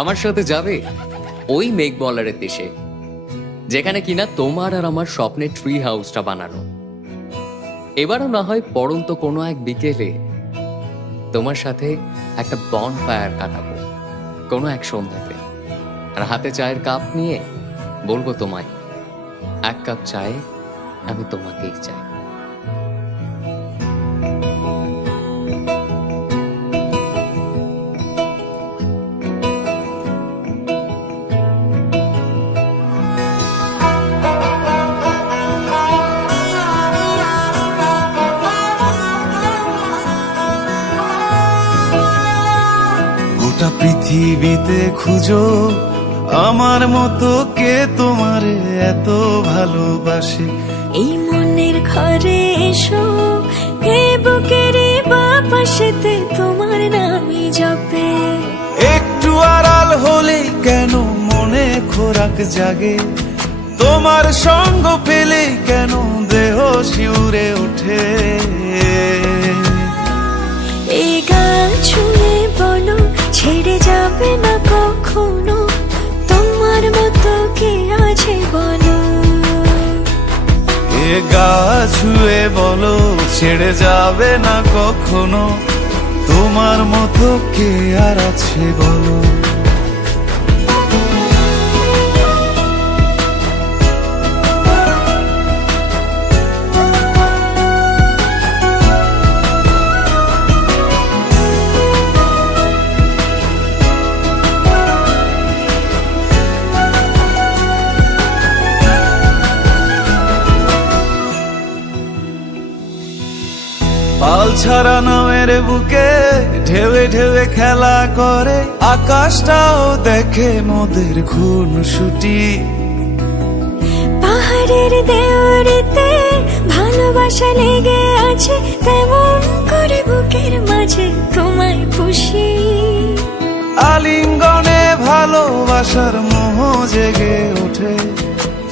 আমার সাথে যাবে ওই মেঘবলারের দেশে, যেখানে কিনা তোমার আর আমার স্বপ্নের ট্রি হাউসটা বানানো। এবারও না হয় পড়ন্ত কোনো এক বিকেলে তোমার সাথে একটা বনফায়ার কাটাবো কোনো এক সন্ধ্যাতে, আর হাতে চায়ের কাপ নিয়ে বলবো তোমায়, এক কাপ চায়ে আমি তোমাকেই চাই। গোটা পৃথিবীতে খুঁজো আমার মতো কে তোমারে এত ভালোবাসে। এই মনের ঘরে এসো, এ বুকের বাপাশেতে তোমার নামই জপে। একটু আড়াল হলেই কেন মনে খোরাক জাগে, তোমার সঙ্গ পেলেই কেন দেহ শিউরে ওঠে। এই গান ছুঁয়ে বলো ছেড়ে যাবে না কখনো, তোমার মতো কে আছে বলো। এ গা ছুঁয়ে বলো ছেড়ে যাবে না কখনো, তোমার মতো কে আর আছে বলো। পাল ছাড়া নামের বুকে ঢেউে ঢেউে খেলা করে, আকাশটাও দেখে মোদের খুনসুটি। পাহাড়ের দেওয়ারিতে ভালোবাসা লেগে আছে, তেমন করে বুকের মাঝে তোমায় পুষি। আলিঙ্গনে ভালোবাসার মোহ জেগে ওঠে,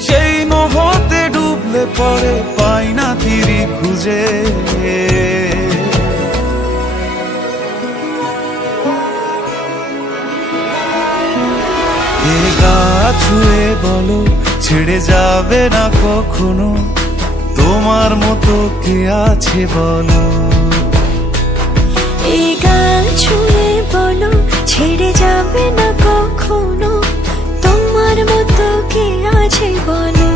সেই মোহতে ডুবলে পড়ে পাই না তীরি খুঁজে। এ গা ছুঁয়ে বলো ছেড়ে যাবে না কখনো, তোমার মতো কে আছে বলো। এই গান ছুঁয়ে বলো ছেড়ে যাবে না কখনো, তোমার মতো কে আছে বলো।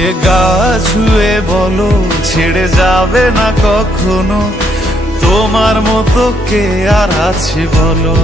এ গা ছুঁয়ে বলো ছেড়ে যাবে না কখনো, তোমার মতো কে আর আছে বলো।